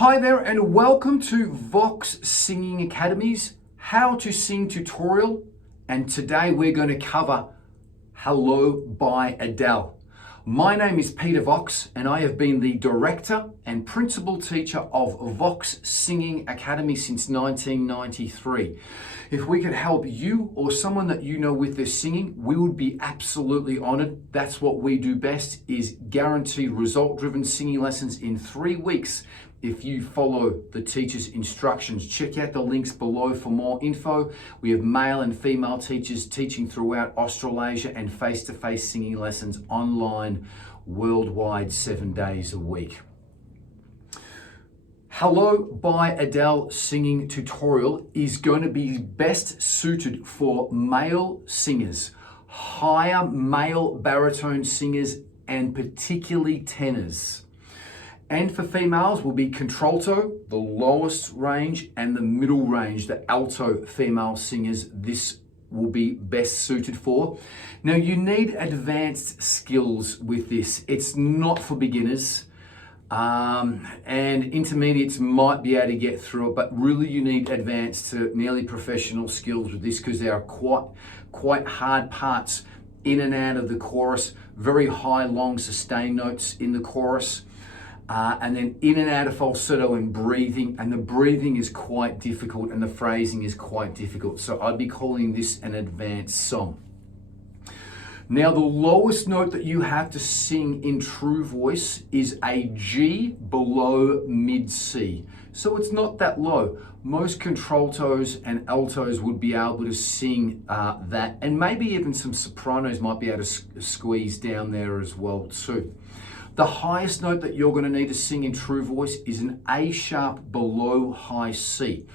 Hi there and welcome to Vox Singing Academy's How to Sing tutorial, and today we're going to cover Hello by Adele. My name is Peter Vox and I have been the director and principal teacher of Vox Singing Academy since 1993. If we could help you or someone that you know with their singing, we would be absolutely honored. That's what we do best, is guaranteed result-driven singing lessons in 3 weeks. If you follow the teacher's instructions, check out the links below for more info. We have male and female teachers teaching throughout Australasia and face-to-face singing lessons online worldwide 7 days a week. Hello by Adele singing tutorial is going to be best suited for male singers, higher male baritone singers, and particularly tenors. And for females will be contralto, the lowest range, and the middle range, the alto female singers. This will be best suited for. Now you need advanced skills with this. It's not for beginners. And intermediates might be able to get through it, but really you need advanced to nearly professional skills with this, because there are quite hard parts in and out of the chorus, very high, long, sustained notes in the chorus. And then in and out of falsetto and breathing, and the breathing is quite difficult and the phrasing is quite difficult. So I'd be calling this an advanced song. Now the lowest note that you have to sing in true voice is a G below mid C. So it's not that low. Most contraltos and altos would be able to sing that, and maybe even some sopranos might be able to squeeze down there as well too. The highest note that you're going to need to sing in true voice is an A sharp below high C.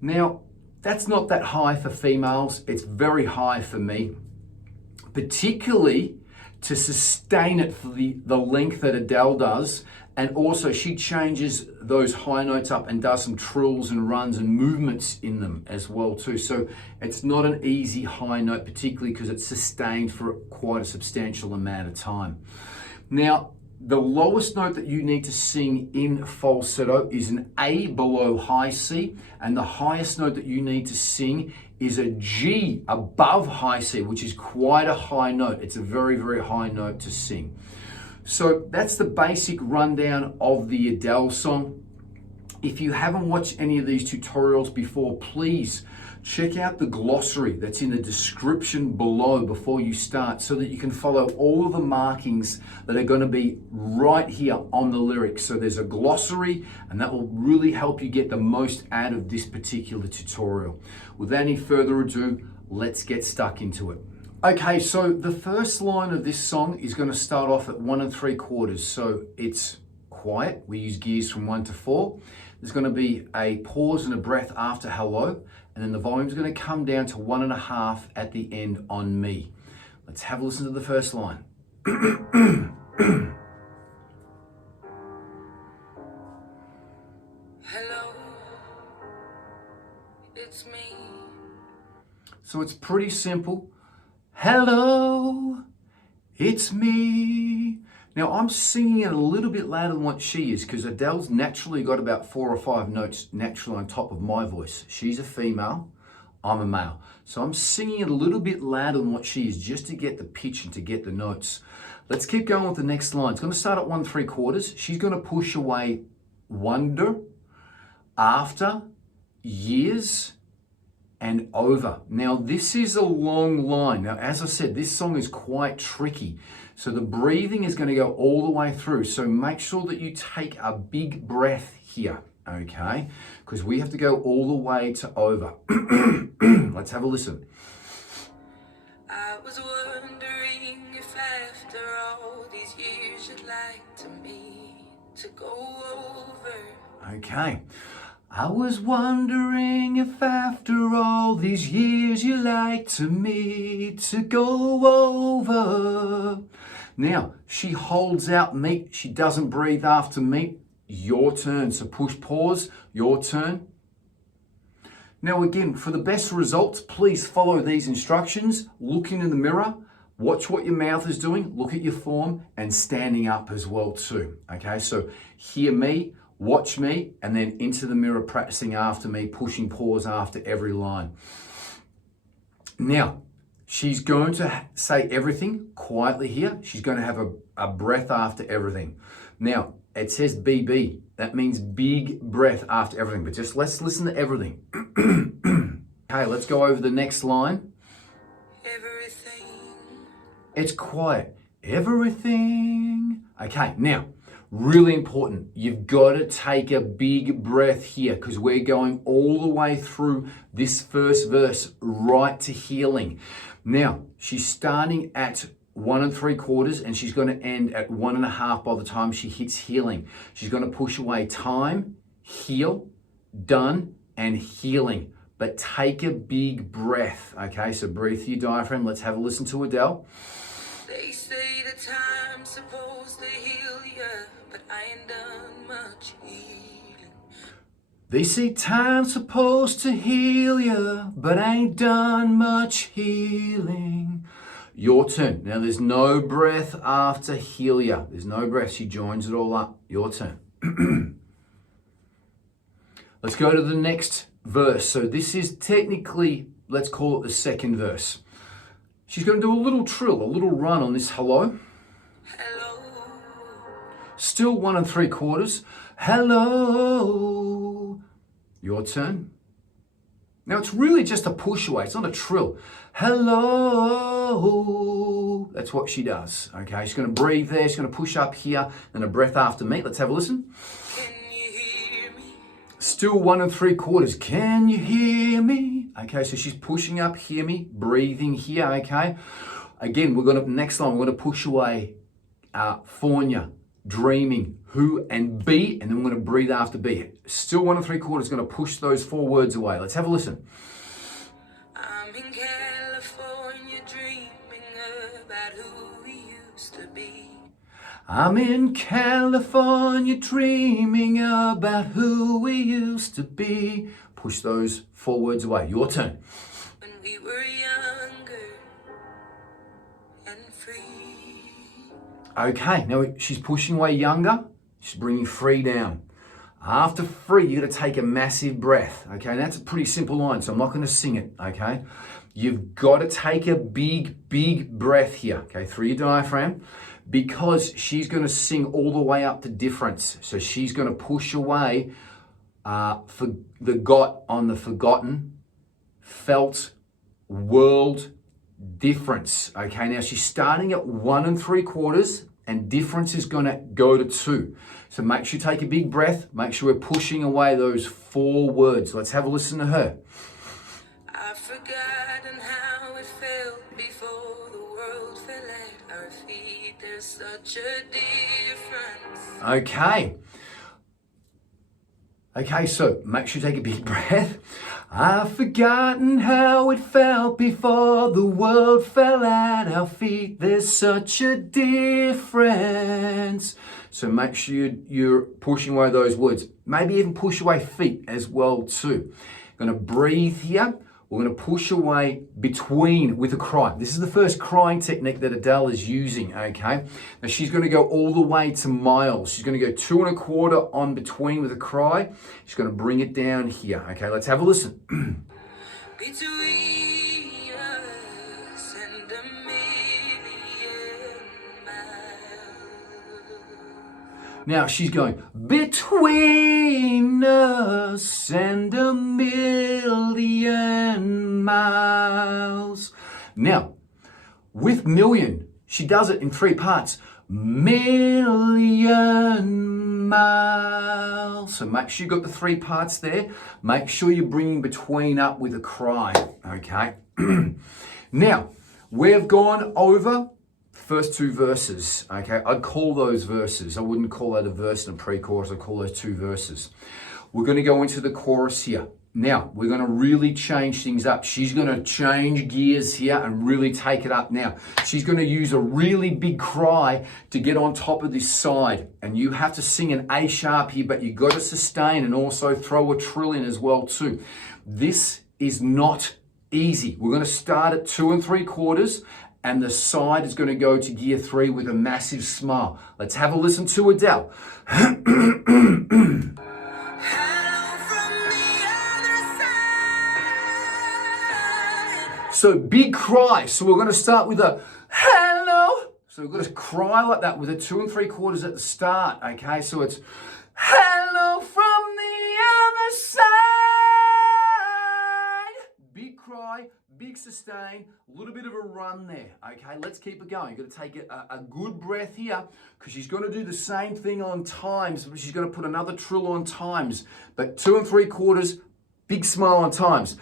Now, that's not that high for females. It's very high for me, particularly to sustain it for the length that Adele does. And also she changes those high notes up and does some trills and runs and movements in them as well too. So it's not an easy high note, particularly because it's sustained for quite a substantial amount of time. Now, the lowest note that you need to sing in falsetto is an A below high C, and the highest note that you need to sing is a G above high C, which is quite a high note. It's a very, very high note to sing. So that's the basic rundown of the Adele song. If you haven't watched any of these tutorials before, please check out the glossary that's in the description below before you start, so that you can follow all of the markings that are going to be right here on the lyrics. So there's a glossary, and that will really help you get the most out of this particular tutorial. Without any further ado, let's get stuck into it. Okay, so the first line of this song is going to start off at 1 3/4. So it's quiet. We use gears from 1 to 4. There's going to be a pause and a breath after hello, and then the volume's going to come down to 1.5 at the end on me. Let's have a listen to the first line. Hello, it's me. So it's pretty simple. Hello, it's me. Now I'm singing it a little bit louder than what she is, because Adele's naturally got about 4 or 5 notes naturally on top of my voice. She's a female, I'm a male. So I'm singing it a little bit louder than what she is, just to get the pitch and to get the notes. Let's keep going with the next line. It's going to start at 1 3/4. She's going to push away wonder, after, years, and over. Now this is a long line. Now as I said, this song is quite tricky. So the breathing is going to go all the way through. So make sure that you take a big breath here, okay? Because we have to go all the way to over. Let's have a listen. I was wondering if after all these years you'd like to me to go over. Okay. I was wondering if after all these years you like to me to go over. Now, she holds out meat. She doesn't breathe after meat. Your turn. So push pause, your turn. Now again, for the best results, please follow these instructions. Looking in the mirror, watch what your mouth is doing, look at your form, and standing up as well too. Okay, so hear me, watch me, and then into the mirror practicing after me, pushing pause after every line. Now, she's going to say everything quietly here. She's going to have a breath after everything. Now, it says BB. That means big breath after everything, but just let's listen to everything. Okay, let's go over the next line. Everything. It's quiet. Everything. Okay, now, really important. You've got to take a big breath here because we're going all the way through this first verse right to healing. Now, she's starting at 1 3/4 and she's going to end at 1 1/2 by the time she hits healing. She's going to push away time, heal, done, and healing. But take a big breath, okay? So breathe through your diaphragm. Let's have a listen to Adele. They say the time's supposed to heal you, but I ain't done much healing. They say time's supposed to heal you, but I ain't done much healing. Your turn. Now there's no breath after heal you. There's no breath. She joins it all up. Your turn. Let's go to the next verse. So this is technically, let's call it the second verse. She's going to do a little trill, a little run on this hello. Hello. Still 1 3/4. Hello. Your turn. Now it's really just a push away. It's not a trill. Hello. That's what she does. Okay, she's going to breathe there. She's going to push up here. Then a breath after me. Let's have a listen. Can you hear me? Still 1 3/4. Can you hear me? Okay, so she's pushing up, hear me, breathing here, okay? Again, we're going to, next line, we're going to push away Fornia, dreaming, who, and be, and then we're going to breathe after be. Still 1 3/4 going to push those 4 words away. Let's have a listen. I'm in California dreaming about who we used to be. I'm in California dreaming about who we used to be. Push those 4 words away. Your turn. When we were younger and free. Okay, now she's pushing away younger. She's bringing free down. After free, you're going to take a massive breath. Okay, and that's a pretty simple line, so I'm not going to sing it. Okay, you've got to take a big breath here. Okay, through your diaphragm, because she's going to sing all the way up to difference. So she's going to push away for the got on the forgotten, felt, world, difference. Okay, now she's starting at 1 3/4 and difference is going to go to 2. So make sure you take a big breath. Make sure we're pushing away those 4 words. Let's have a listen to her. I've forgotten how it felt before the world fell at our feet. There's such a difference. Okay, so make sure you take a big breath. I've forgotten how it felt before the world fell at our feet. There's such a difference. So make sure you're pushing away those words. Maybe even push away feet as well too. Going to breathe here. We're going to push away between with a cry. This is the first crying technique that Adele is using, okay? Now she's going to go all the way to miles. She's going to go 2 1/4 on between with a cry. She's going to bring it down here, okay? Let's have a listen. Between us and a million miles. Now she's going between us and a million miles. Now, with million, she does it in 3 parts. Million miles. So make sure you've got the 3 parts there. Make sure you're bringing between up with a cry, okay? Now, we've gone over first 2 verses, okay? I'd call those verses. I wouldn't call that a verse and a pre-chorus. I'd call those 2 verses. We're going to go into the chorus here. Now, we're going to really change things up. She's going to change gears here and really take it up now. She's going to use a really big cry to get on top of this side. And you have to sing an A sharp here, but you've got to sustain and also throw a trill in as well too. This is not easy. We're going to start at 2 3/4. and the side is going to go to gear 3 with a massive smile. Let's have a listen to Adele. So big cry. So we're going to start with a hello. So we've got to cry like that with a 2 3/4 at the start. Okay, so it's hello from the other side. Big cry, big sustain, a little bit of a run there. Okay, let's keep it going. You've got to take a good breath here because she's going to do the same thing on times, but she's going to put another trill on times. But 2 3/4, big smile on times.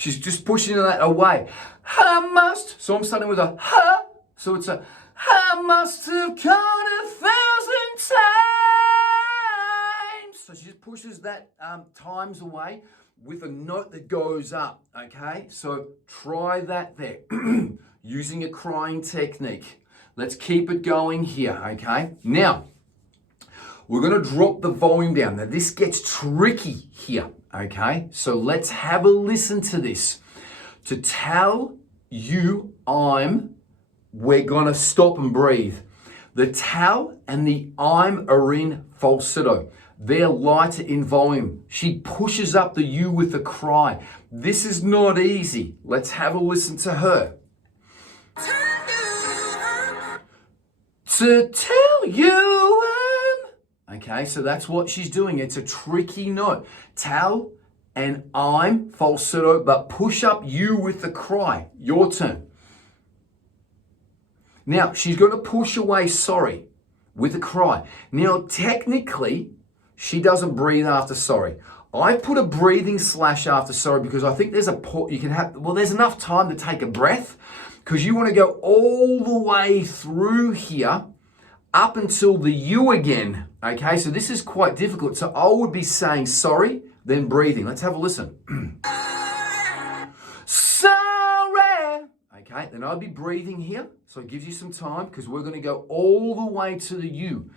She's just pushing that away. I must. So I'm starting with a ha. So it's a I must have gone 1,000 times. So she just pushes that times away with a note that goes up. Okay. So try that there using a crying technique. Let's keep it going here. Okay. Now we're going to drop the volume down. Now this gets tricky here. Okay, so let's have a listen to this. To tell you we're gonna stop and breathe. The tell and the I'm are in falsetto. They're lighter in volume. She pushes up the you with the cry. This is not easy. Let's have a listen to her. To tell you Okay, so that's what she's doing. It's a tricky note. Tell and I'm falsetto, but push up you with the cry. Your turn. Now, she's going to push away sorry with a cry. Now, technically, she doesn't breathe after sorry. I put a breathing slash after sorry because I think there's there's enough time to take a breath because you want to go all the way through here up until the you again. Okay, so this is quite difficult. So I would be saying sorry, then breathing. Let's have a listen. Sorry. Okay, then I'd be breathing here. So it gives you some time because we're going to go all the way to the you.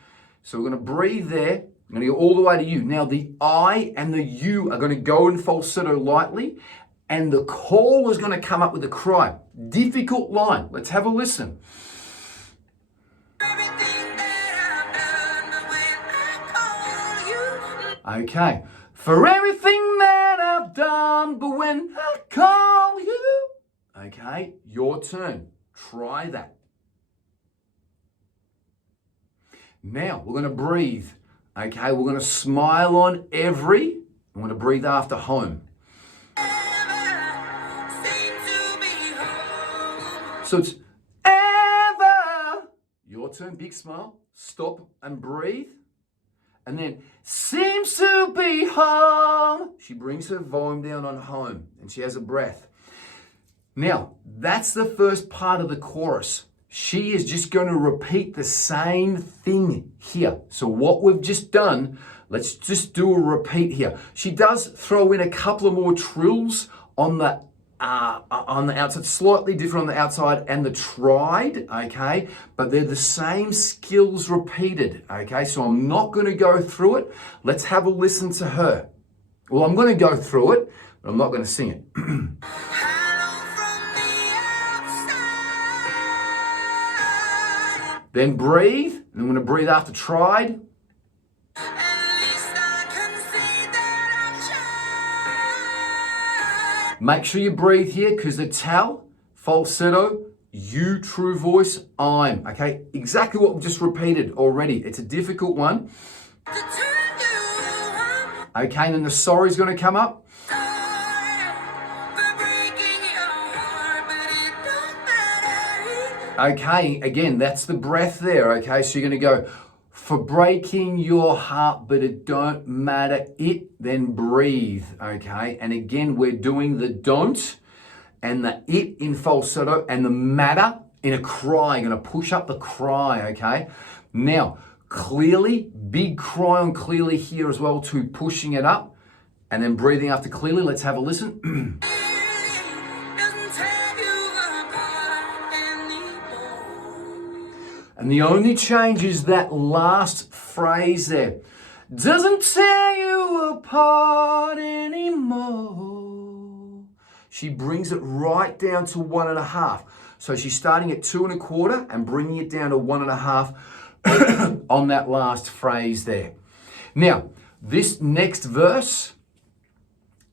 So we're going to breathe there. I'm going to go all the way to you. Now the I and the you are going to go in falsetto lightly and the call is going to come up with a cry. Difficult line. Let's have a listen. Okay, for everything that I've done, but when I call you. Okay, your turn. Try that. Now, we're going to breathe. Okay, we're going to smile on every. I'm going to breathe after home. So it's ever. Your turn, big smile. Stop and breathe. And then seems to be home. She brings her volume down on home and she has a breath. Now, that's the first part of the chorus. She is just going to repeat the same thing here. So what we've just done, let's just do a repeat here. She does throw in a couple of more trills on the outside, slightly different on the outside and the tried, okay? But they're the same skills repeated, okay? So I'm not going to go through it. Let's have a listen to her. Well, I'm going to go through it, but I'm not going to sing it. Then breathe, and I'm going to breathe after tried. Make sure you breathe here because the tell, falsetto, you, true voice, I'm. Okay, exactly what we just repeated already. It's a difficult one. Okay, and then the sorry's going to come up. Okay, again, that's the breath there. Okay, so you're going to go for breaking your heart, but it don't matter it, then breathe, okay? And again, we're doing the don't and the it in falsetto and the matter in a cry. You're going to push up the cry, okay? Now, clearly, big cry on clearly here as well too, pushing it up and then breathing after clearly. Let's have a listen. And the only change is that last phrase there. doesn't tear you apart anymore. She brings it right down to 1.5. So she's starting at 2 1/4 and bringing it down to 1.5 on that last phrase there. Now, this next verse,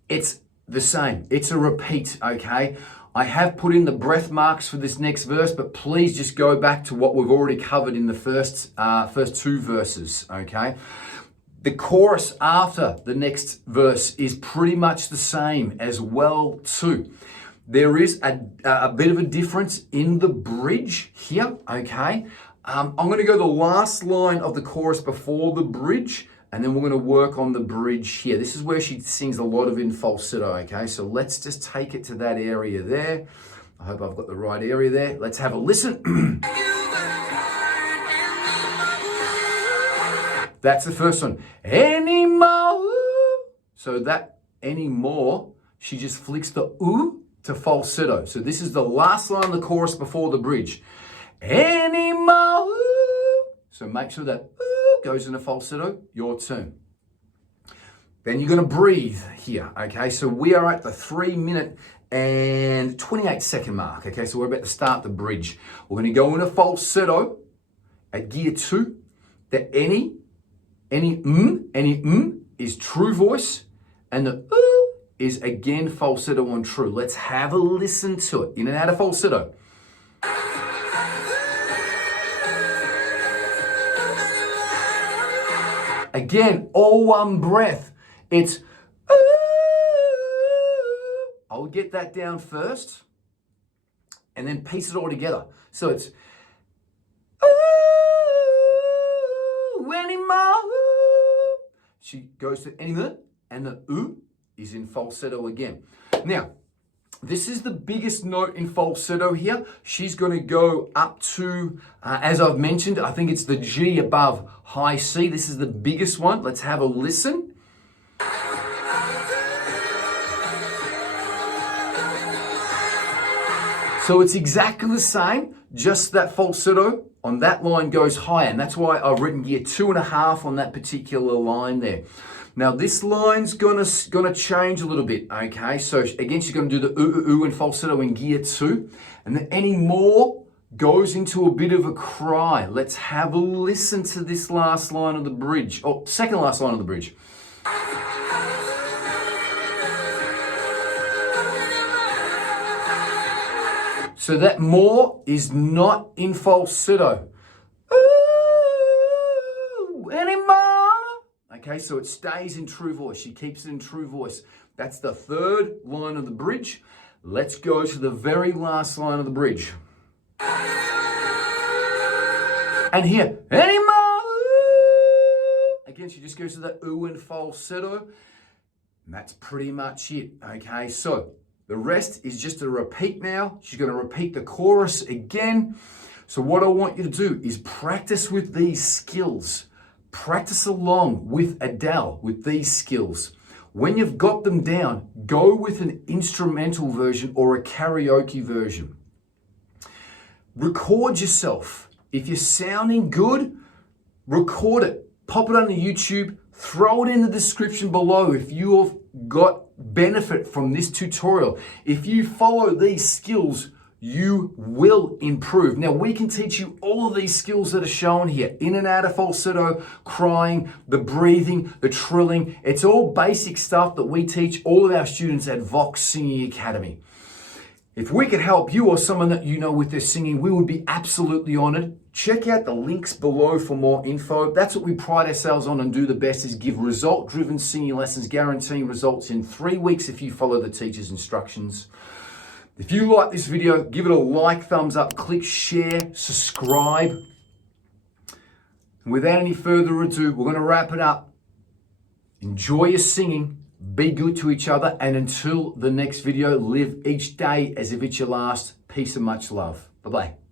it's the same. It's a repeat, okay? I have put in the breath marks for this next verse, but please just go back to what we've already covered in the first 2 verses, okay? The chorus after the next verse is pretty much the same as well too. There is a bit of a difference in the bridge here, okay? I'm going to go the last line of the chorus before the bridge, and then we're going to work on the bridge here. This is where she sings a lot of in falsetto, okay? So let's just take it to that area there. I hope I've got the right area there. Let's have a listen. That's the first one. Anymore. So that anymore, she just flicks the oo to falsetto. So this is the last line of the chorus before the bridge. Anymore. So make sure that goes into falsetto. Your turn. Then you're going to breathe here, okay? So we are at the 3 minute and 28 second mark, okay? So we're about to start the bridge. We're going to go into falsetto at gear 2. The any is true voice, and the is again falsetto on true. Let's have a listen to it. In and out of falsetto. Again, all one breath. It's I'll get that down first and then piece it all together. So it's anymore. She goes to anymore, and the is in falsetto again. Now, this is the biggest note in falsetto here. She's going to go up to, as I've mentioned, I think it's the G above high C. This is the biggest one. Let's have a listen. So it's exactly the same, just that falsetto on that line goes higher, and that's why I've written gear 2.5 on that particular line there. Now this line's gonna change a little bit, okay? So again, she's gonna do the ooh and falsetto in gear 2, and then anymore goes into a bit of a cry. Let's have a listen to this last line of the bridge, or second last line of the bridge. So that more is not in falsetto. Ooh, anymore. Okay, so it stays in true voice. She keeps it in true voice. That's the third line of the bridge. Let's go to the very last line of the bridge. And here, anymore. Again, she just goes to that ooh and falsetto. And that's pretty much it. Okay, so the rest is just a repeat now. She's going to repeat the chorus again. So what I want you to do is practice with these skills. Practice along with Adele with these skills. When you've got them down, go with an instrumental version or a karaoke version. Record yourself. If you're sounding good, record it. Pop it on YouTube. Throw it in the description below if you've got benefit from this tutorial. If you follow these skills, you will improve. Now, we can teach you all of these skills that are shown here. In and out of falsetto, crying, the breathing, the trilling. It's all basic stuff that we teach all of our students at Vox Singing Academy. If we could help you or someone that you know with their singing, we would be absolutely honored. Check out the links below for more info. That's what we pride ourselves on and do the best, is give result-driven singing lessons, guaranteeing results in 3 weeks if you follow the teacher's instructions. If you like this video, give it a like, thumbs up, click share, subscribe. And without any further ado, we're going to wrap it up. Enjoy your singing. Be good to each other, and until the next video, live each day as if it's your last. Peace and much love. Bye-bye.